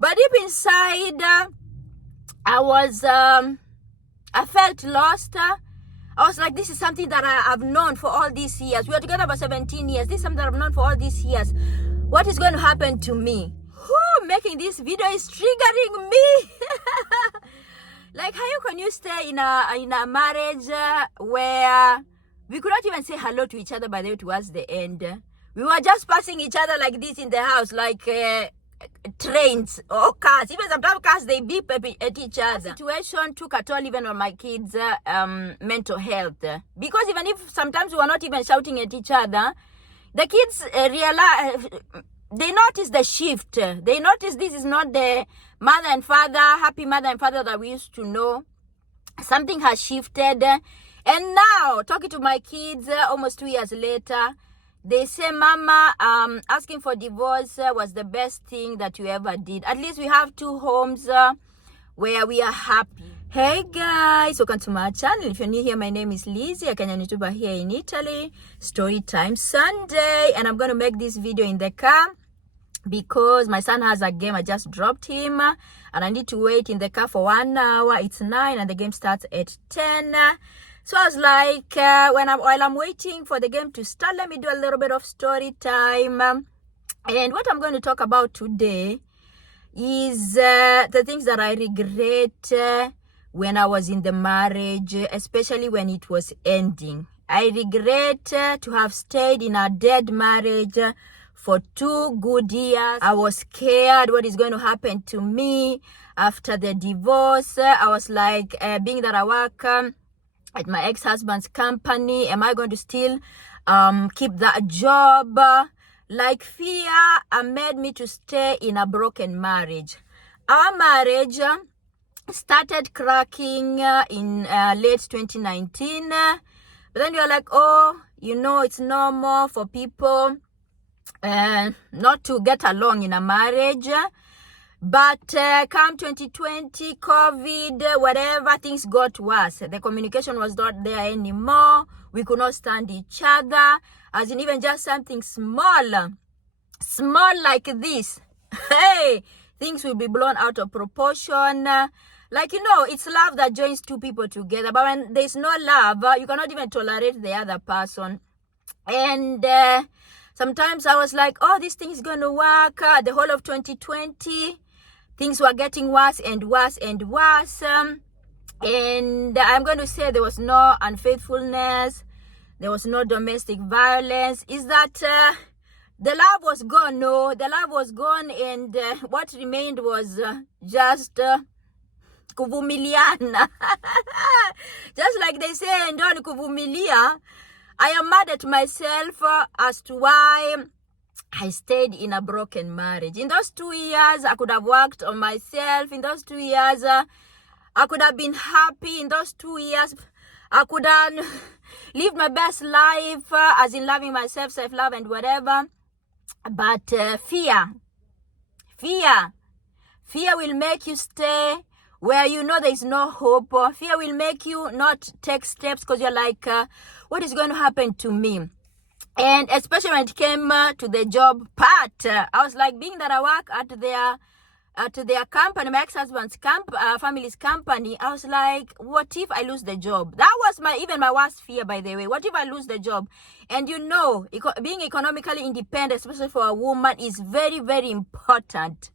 But deep inside, I felt lost. I was like, this is something that I've known for all these years. We are together for 17 years. This is something that I've known for all these years. What is going to happen to me? Making this video is triggering me. Like, how can you stay in a marriage where we could not even say hello to each other, by the way, towards the end. We were just passing each other like this in the house, like trains or cars. Even sometimes cars, they beep at each other. The situation took a toll even on my kids' mental health. Because even if sometimes we were not even shouting at each other, the kids realize, they notice the shift. They notice this is not the mother and father, happy mother and father that we used to know. Something has shifted. And now, talking to my kids almost 2 years later, they say, Mama, asking for divorce was the best thing that you ever did. At least we have 2 homes where we are happy. Hey guys, welcome to my channel. If you're new here, my name is Lizzie, a Kenyan YouTuber here in Italy. Storytime Sunday. And I'm going to make this video in the car because my son has a game. I just dropped him and I need to wait in the car for 1 hour. It's 9 and the game starts at 10. So I was like, while I'm waiting for the game to start, let me do a little bit of story time. And what I'm going to talk about today is the things that I regret when I was in the marriage, especially when it was ending. I regret to have stayed in a dead marriage for 2 good years. I was scared what is going to happen to me after the divorce. I was like, being that I work at my ex-husband's company, am I going to still keep that job? Like, fear made me to stay in a broken marriage. Our marriage started cracking in late 2019. But then you're like, oh, you know, it's normal for people not to get along in a marriage. But come 2020, COVID, whatever, things got worse. The communication was not there anymore. We could not stand each other. As in even just something small like this. Hey, things will be blown out of proportion. Like, you know, it's love that joins 2 people together. But when there's no love, you cannot even tolerate the other person. And sometimes I was like, oh, this thing is going to work. The whole of 2020. Things were getting worse and worse and worse. And I'm going to say there was no unfaithfulness. There was no domestic violence. Is that the love was gone? No, the love was gone. And what remained was just kuvumiliana. Just like they say, ndoni kuvumilia. I am mad at myself as to why I stayed in a broken marriage. In those 2 years, I could have worked on myself. In those 2 years, I could have been happy. In those 2 years, I could have lived my best life, as in loving myself, self-love and whatever. But fear will make you stay where you know there is no hope. Fear will make you not take steps because you're like, what is going to happen to me? And especially when it came to the job part, I was like, being that I work at their company, my ex-husband's family's company, I was like, what if I lose the job? That was even my worst fear, by the way. What if I lose the job? And you know, being economically independent, especially for a woman, is very, very important.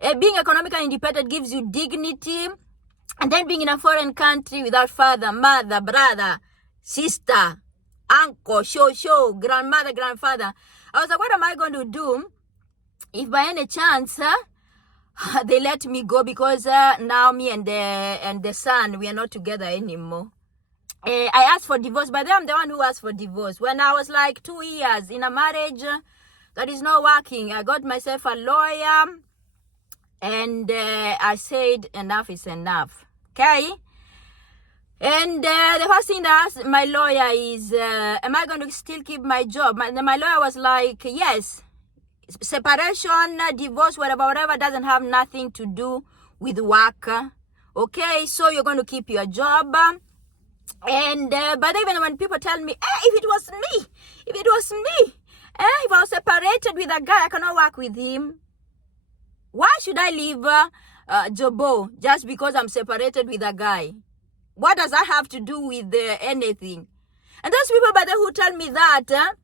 Being economically independent gives you dignity. And then being in a foreign country without father, mother, brother, sister, uncle, grandmother, grandfather. I was like, what am I going to do if by any chance they let me go? Because now me and the son, we are not together anymore. I asked for divorce, but I'm the one who asked for divorce. When I was like 2 years in a marriage that is not working, I got myself a lawyer and I said enough is enough. Okay? And the first thing that I asked my lawyer is, am I going to still keep my job? My lawyer was like, yes. Separation, divorce, whatever, doesn't have nothing to do with work. Okay, so you're going to keep your job. And but even when people tell me, if it was me, if I was separated with a guy, I cannot work with him. Why should I leave Jobo just because I'm separated with a guy? What does that have to do with anything? And those people, by the way, who tell me that,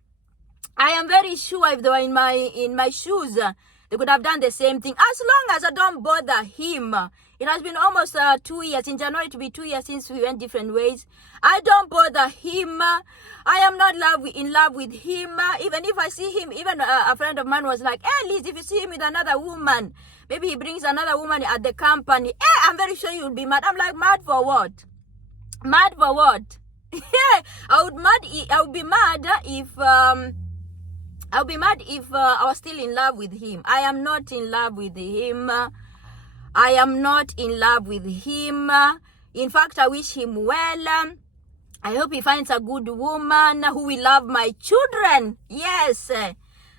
I am very sure if they were in my shoes, they could have done the same thing. As long as I don't bother him. It has been almost 2 years. In January, it will be 2 years since we went different ways. I don't bother him. I am not in love with him. Even if I see him, even a friend of mine was like, hey, Liz, if you see him with another woman, maybe he brings another woman at the company, I'm very sure you'll be mad. I'm like, mad for what? Mad for what? Yeah, I would be mad if I was still in love with him. I am not in love with him. I am not in love with him. In fact, I wish him well. I hope he finds a good woman who will love my children. Yes,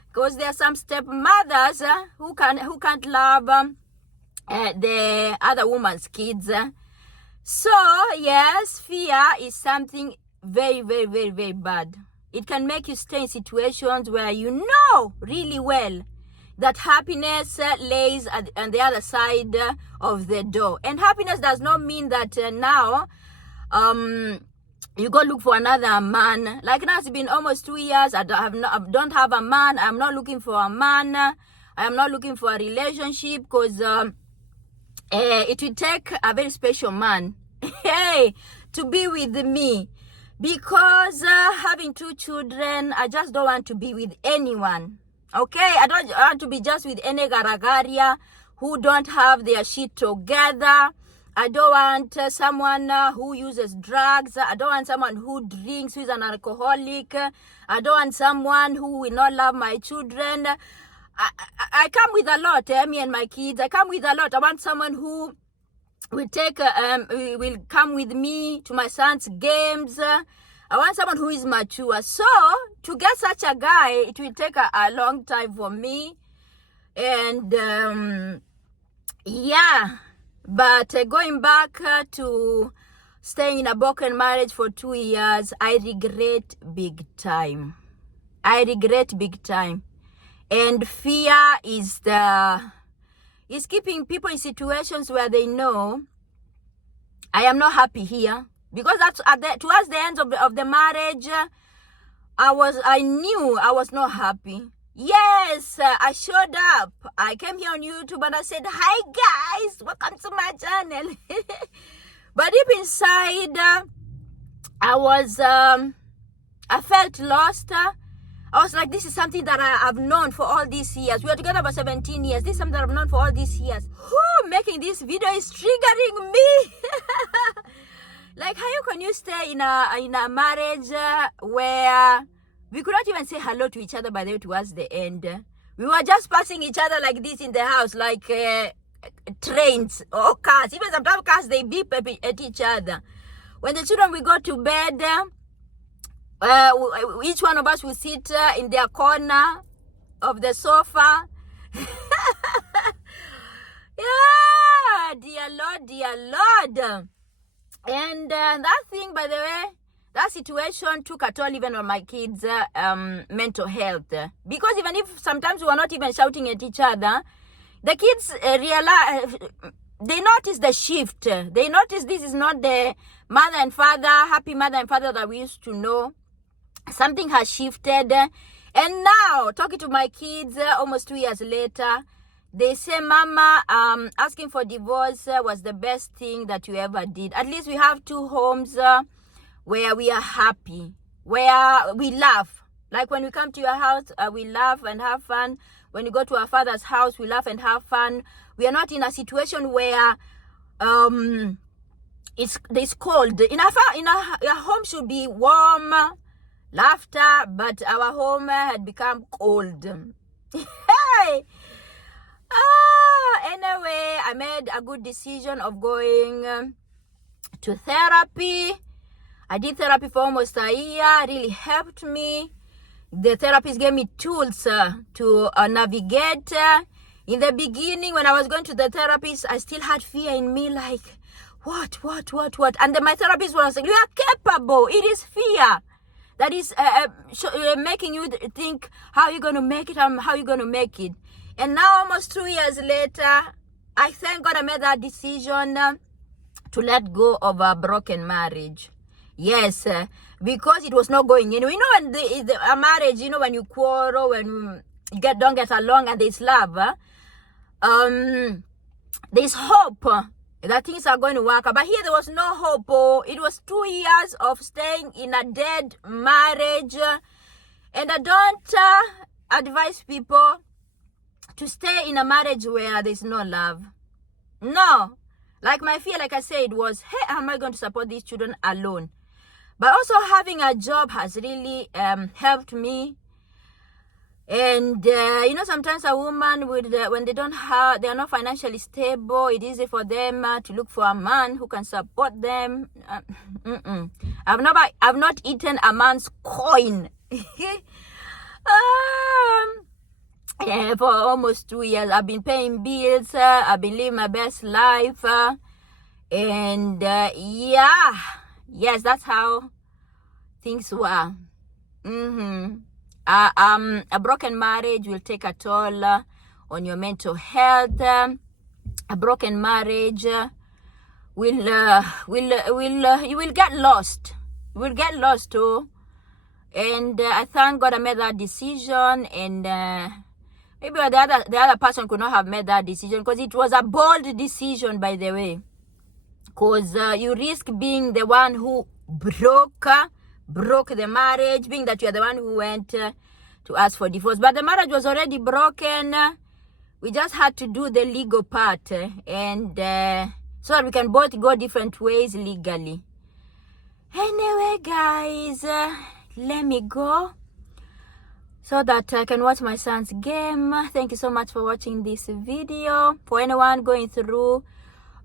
because there are some stepmothers who can't love the other woman's kids. So yes, fear is something very, very, very, very bad. It can make you stay in situations where you know really well that happiness lays on the other side of the door. And happiness does not mean that now you go look for another man. Like now, it's been almost 2 years. I don't have a man. I'm not looking for a man. I am not looking for a relationship because it will take a very special man hey, to be with me. Because having 2 children, I just don't want to be with anyone. Okay, I don't want to be just with any garagaria who don't have their shit together. I don't want someone who uses drugs. I don't want someone who drinks, who is an alcoholic. I don't want someone who will not love my children. I come with a lot, me and my kids. I come with a lot. I want someone who will will come with me to my son's games. I want someone who is mature. So, to get such a guy, it will take a long time for me. And, yeah. But going back to staying in a broken marriage for 2 years, I regret big time. I regret big time. And fear is keeping people in situations where they know I am not happy here. Because that's towards the end of the marriage, I knew I was not happy. Yes, I showed up. I came here on YouTube and I said, hi guys, welcome to my channel. But deep inside, I felt lost. I was like, this is something that I've known for all these years. We are together about 17 years. This is something that I've known for all these years. Making this video is triggering me. Like, how can you stay in a marriage where we could not even say hello to each other, by the way, towards the end. We were just passing each other like this in the house, like trains or cars. Even sometimes cars, they beep at each other. When the children will go to bed, each one of us will sit in their corner of the sofa. Yeah, dear Lord. And that thing, by the way, that situation took a toll even on my kids' mental health. Because even if sometimes we were not even shouting at each other, the kids realize, they notice the shift. They notice this is not the happy mother and father that we used to know. Something has shifted. And now, talking to my kids almost 2 years later, they say, Mama, asking for divorce was the best thing that you ever did. At least we have 2 homes where we are happy, where we laugh. Like when we come to your house, we laugh and have fun. When you go to our father's house, we laugh and have fun. We are not in a situation where it's cold. In our home should be warm, laughter, but our home had become cold. Hey! Anyway, I made a good decision of going to therapy. I did therapy for almost a year. It really helped me. The therapist gave me tools to navigate. In the beginning, when I was going to the therapist, I still had fear in me, like, what? And then my therapist was like, you are capable. It is fear that is making you think, how are you going to make it? How are you going to make it? And now, almost 2 years later, I thank God I made that decision to let go of a broken marriage. Yes, because it was not going anywhere. You know, when a marriage, you know, when you quarrel, when you don't get along, and there's love, there's hope that things are going to work out. But here there was no hope. It was 2 years of staying in a dead marriage. And I don't advise people to stay in a marriage where there's no love. No. Like my fear, like I said, was, hey, how am I going to support these children alone? But also having a job has really helped me. And you know, sometimes a woman would, when they are not financially stable, it's easy for them to look for a man who can support them. I've not eaten a man's coin. For almost 2 years, I've been paying bills. I've been living my best life, and yes, that's how things were. A broken marriage will take a toll on your mental health. A broken marriage you will get lost. You will get lost too. And I thank God I made that decision. And maybe the other person could not have made that decision, because it was a bold decision, by the way. Because you risk being the one who broke the marriage, being that you are the one who went to ask for divorce. But the marriage was already broken. We just had to do the legal part, and so that we can both go different ways legally. Anyway, guys, let me go so that I can watch my son's game. Thank you so much for watching this video. For anyone going through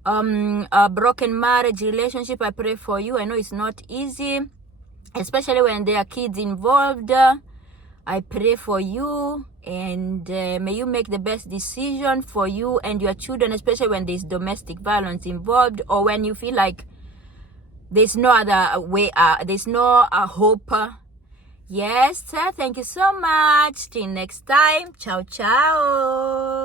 a broken marriage relationship, I pray for you. I know it's not easy, especially when there are kids involved. I pray for you, and may you make the best decision for you and your children, especially when there's domestic violence involved, or when you feel like there's no other way, there's no hope. Yes, thank you so much. Till next time. Ciao, ciao.